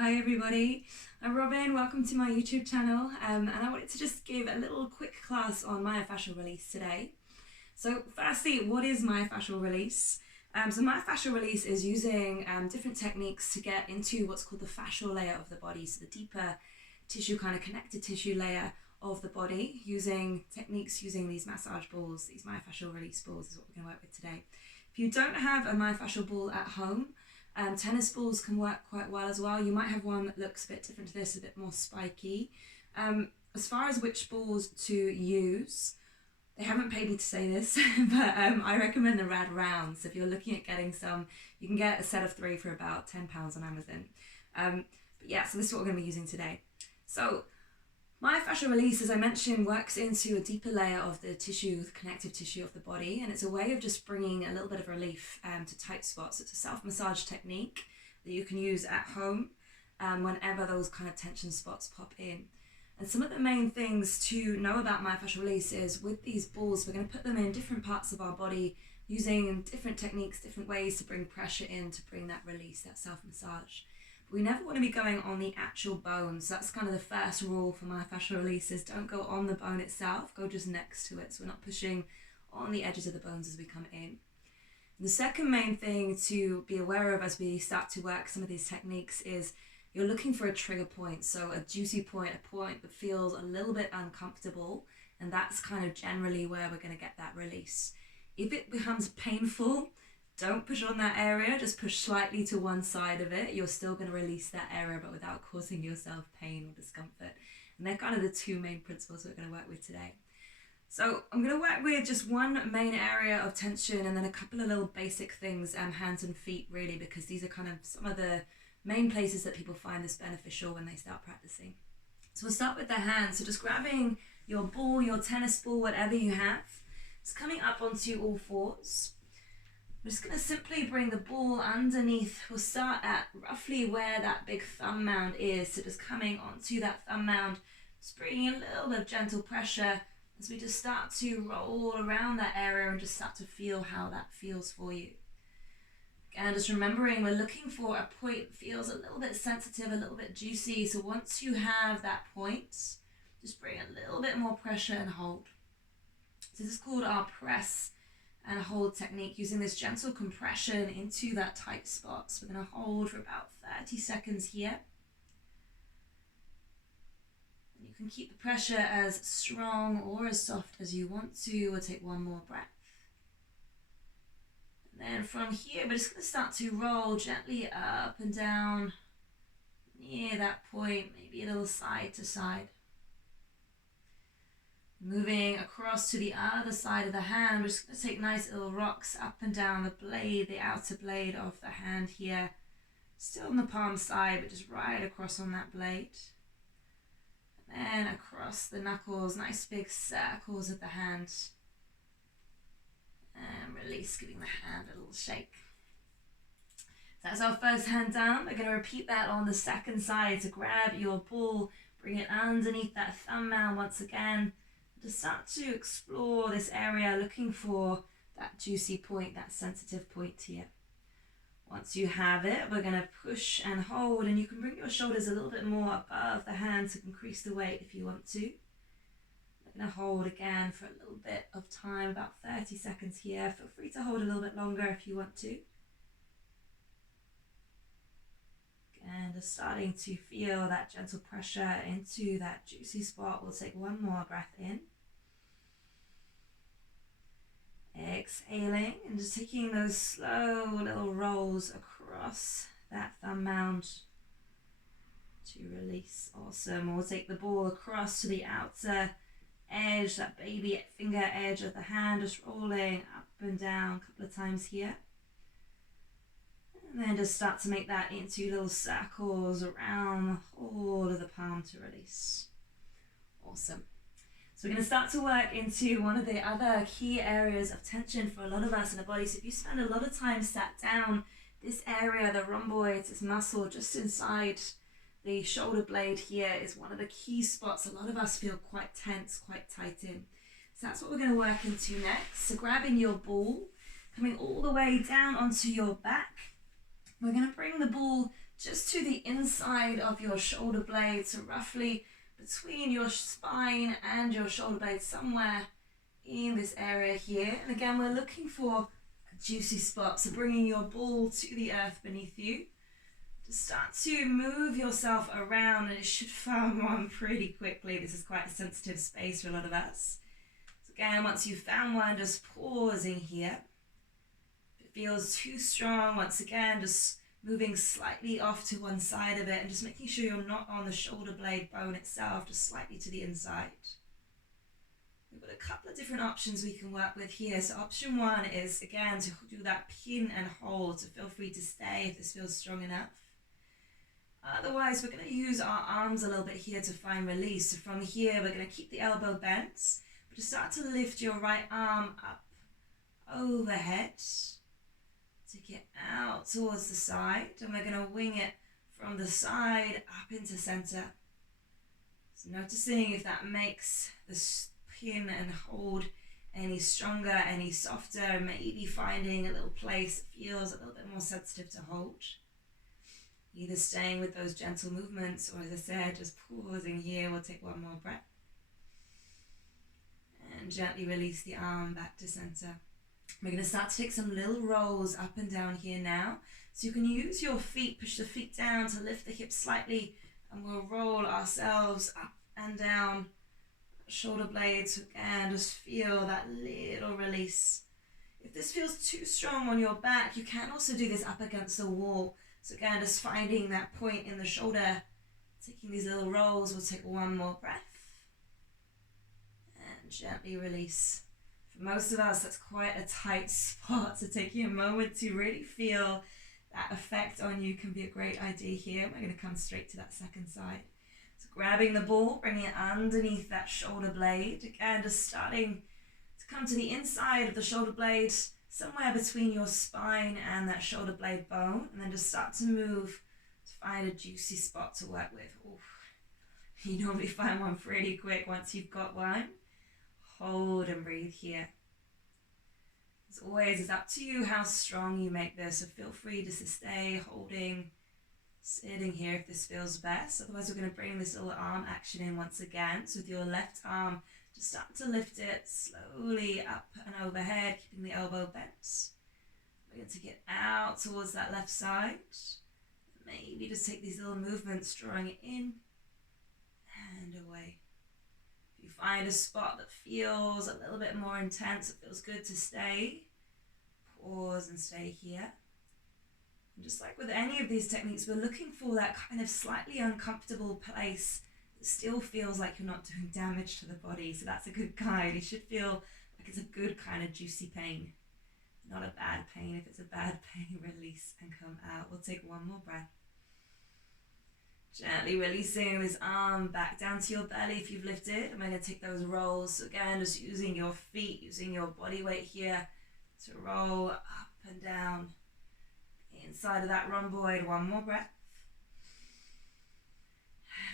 Hi everybody, I'm Robin, welcome to my YouTube channel and I wanted to just give a little quick class on myofascial release today. So firstly, what is myofascial release? So myofascial release is using different techniques to get into what's called the fascial layer of the body, so the deeper tissue, kind of connected tissue layer of the body, using techniques using these massage balls, these myofascial release balls is what we're going to work with today. If you don't have a myofascial ball at home, tennis balls can work quite well as well. You might have one that looks a bit different to this, a bit more spiky. As far as which balls to use, they haven't paid me to say this, but I recommend the Rad Rounds. If you're looking at getting some, you can get a set of 3 for about £10 on Amazon. But yeah, so this is what we're going to be using today. So myofascial release, as I mentioned, works into a deeper layer of the tissue, the connective tissue of the body, and it's a way of just bringing a little bit of relief to tight spots. It's a self-massage technique that you can use at home whenever those kind of tension spots pop in. And some of the main things to know about myofascial release is with these balls, we're going to put them in different parts of our body using different techniques, different ways to bring pressure in, to bring that release, that self-massage. We never want to be going on the actual bones. That's kind of the first rule for myofascial release, is don't go on the bone itself, go just next to it. So we're not pushing on the edges of the bones as we come in. And the second main thing to be aware of as we start to work some of these techniques is you're looking for a trigger point. So a juicy point, a point that feels a little bit uncomfortable. And that's kind of generally where we're going to get that release. If it becomes painful, don't push on that area, just push slightly to one side of it. You're still going to release that area, but without causing yourself pain or discomfort. And they're kind of the two main principles we're going to work with today. So I'm going to work with just one main area of tension and then a couple of little basic things, hands and feet really, because these are kind of some of the main places that people find this beneficial when they start practicing. So we'll start with the hands. So just grabbing your ball, your tennis ball, whatever you have, just coming up onto all fours. We're just going to simply bring the ball underneath. We'll start at roughly where that big thumb mound is. So just coming onto that thumb mound, just bringing a little bit of gentle pressure as we just start to roll around that area and just start to feel how that feels for you. Again, just remembering we're looking for a point that feels a little bit sensitive, a little bit juicy. So once you have that point, just bring a little bit more pressure and hold. So this is called our press and hold technique, using this gentle compression into that tight spot. So we're going to hold for about 30 seconds here. And you can keep the pressure as strong or as soft as you want to. We'll take one more breath. And then from here, we're just going to start to roll gently up and down near that point, maybe a little side to side. Moving across to the other side of the hand, we're just going to take nice little rocks up and down the blade, the outer blade of the hand here. Still on the palm side, but just right across on that blade. And then across the knuckles, nice big circles of the hand. And release, giving the hand a little shake. So that's our first hand down. We're going to repeat that on the second side. So grab your ball, bring it underneath that thumb mound once again. Just start to explore this area, looking for that juicy point, that sensitive point here. Once you have it, we're going to push and hold, and you can bring your shoulders a little bit more above the hands to increase the weight if you want to. We're going to hold again for a little bit of time, about 30 seconds here. Feel free to hold a little bit longer if you want to. And just starting to feel that gentle pressure into that juicy spot. We'll take one more breath in. Exhaling and just taking those slow little rolls across that thumb mound to release. Awesome. We'll take the ball across to the outer edge, that baby finger edge of the hand, just rolling up and down a couple of times here. And then just start to make that into little circles around the whole of the palm to release. Awesome. So we're going to start to work into one of the other key areas of tension for a lot of us in the body. So if you spend a lot of time sat down, this area, the rhomboids, this muscle just inside the shoulder blade here is one of the key spots a lot of us feel quite tense, quite tight in. So that's what we're going to work into next. So grabbing your ball, coming all the way down onto your back. We're going to bring the ball just to the inside of your shoulder blade, so roughly between your spine and your shoulder blade, somewhere in this area here. And again, we're looking for a juicy spot, so bringing your ball to the earth beneath you. Just start to move yourself around, and it should find one pretty quickly. This is quite a sensitive space for a lot of us. So again, once you've found one, just pausing here. If it feels too strong, once again, just moving slightly off to one side of it and just making sure you're not on the shoulder blade bone itself, just slightly to the inside. We've got a couple of different options we can work with here. So option one is, again, to do that pin and hold, so feel free to stay if this feels strong enough. Otherwise, we're going to use our arms a little bit here to find release. So from here, we're going to keep the elbow bent, but just start to lift your right arm up overhead. Take it out towards the side, and we're going to wing it from the side up into center. So noticing if that makes the pin and hold any stronger, any softer, maybe finding a little place that feels a little bit more sensitive to hold. Either staying with those gentle movements, or as I said, just pausing here. We'll take one more breath. And gently release the arm back to center. We're going to start to take some little rolls up and down here now. So you can use your feet, push the feet down to lift the hips slightly, and we'll roll ourselves up and down shoulder blades. Again, just feel that little release. If this feels too strong on your back, you can also do this up against the wall. So again, just finding that point in the shoulder, taking these little rolls. We'll take one more breath and gently release. For most of us, that's quite a tight spot, so taking a moment to really feel that effect on you can be a great idea here. We're going to come straight to that second side. So grabbing the ball, bringing it underneath that shoulder blade. Again, just starting to come to the inside of the shoulder blade, somewhere between your spine and that shoulder blade bone, and then just start to move to find a juicy spot to work with. Oof. You normally find one pretty quick once you've got one. Hold and breathe here. As always, it's up to you how strong you make this, so feel free just to stay holding, sitting here if this feels best. Otherwise, we're going to bring this little arm action in once again. So with your left arm, just start to lift it slowly up and overhead, keeping the elbow bent. We're going to get out towards that left side. Maybe just take these little movements, drawing it in and away. If you find a spot that feels a little bit more intense, it feels good to stay, pause and stay here. And just like with any of these techniques, we're looking for that kind of slightly uncomfortable place. It still feels like you're not doing damage to the body, so that's a good guide. You should feel like it's a good kind of juicy pain, not a bad pain. If it's a bad pain, release and come out. We'll take one more breath. Gently releasing this arm back down to your belly if you've lifted. I'm going to take those rolls. So again, just using your feet, using your body weight here to roll up and down inside of that rhomboid. One more breath.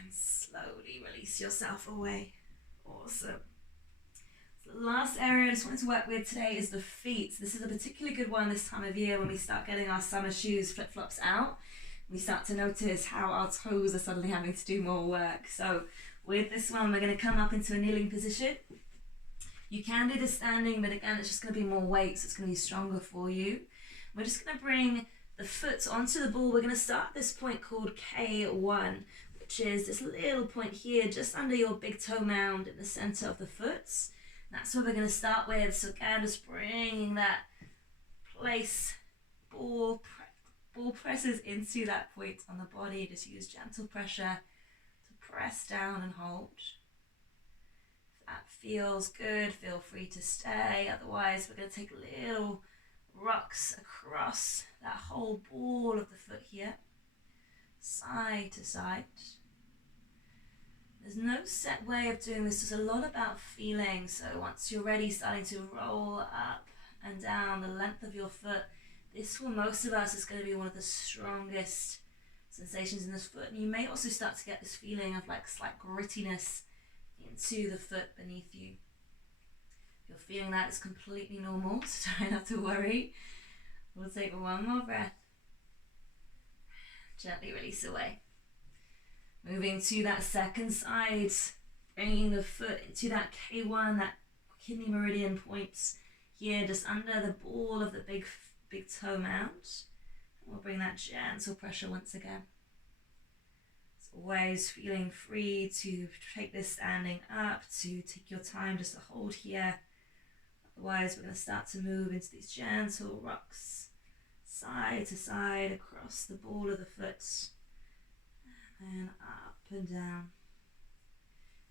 And slowly release yourself away. Awesome. So the last area I just wanted to work with today is the feet. So this is a particularly good one this time of year when we start getting our summer shoes, flip-flops out. We start to notice how our toes are suddenly having to do more work. So with this one, we're going to come up into a kneeling position. You can do this standing, but again, it's just going to be more weight, so it's going to be stronger for you. We're just going to bring the foot onto the ball. We're going to start at this point called K1, which is this little point here, just under your big toe mound in the center of the foot. That's where we're going to start with. So again, just bringing that place, ball presses into that point on the body. Just use gentle pressure to press down and hold. If that feels good, feel free to stay. Otherwise, we're going to take little rocks across that whole ball of the foot here, side to side. There's no set way of doing this. There's a lot about feeling. So once you're ready, starting to roll up and down the length of your foot. This, for most of us, is going to be one of the strongest sensations in this foot. And you may also start to get this feeling of like slight grittiness into the foot beneath you. If you're feeling that, it's completely normal, so try not to worry. We'll take one more breath. Gently release away. Moving to that second side, bringing the foot into that K1, that kidney meridian point here, just under the ball of the big toe mount. We'll bring that gentle pressure once again. As always, feeling free to take this standing up, to take your time just to hold here. Otherwise, we're going to start to move into these gentle rocks, side to side, across the ball of the foot, and up and down.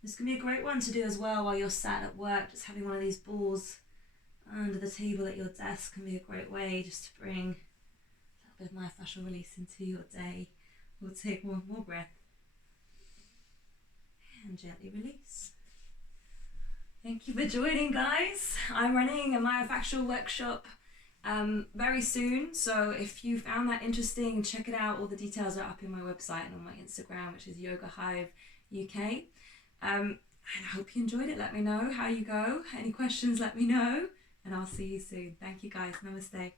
This can be a great one to do as well while you're sat at work. Just having one of these balls under the table at your desk can be a great way just to bring a little bit of myofascial release into your day. We'll take one more breath and gently release. Thank you for joining, guys. I'm running a myofascial workshop very soon, so if you found that interesting, check it out. All the details are up in my website and on my Instagram, which is Yoga Hive UK. And I hope you enjoyed it. Let me know how you go. Any questions, let me know, and I'll see you soon. Thank you, guys. Namaste.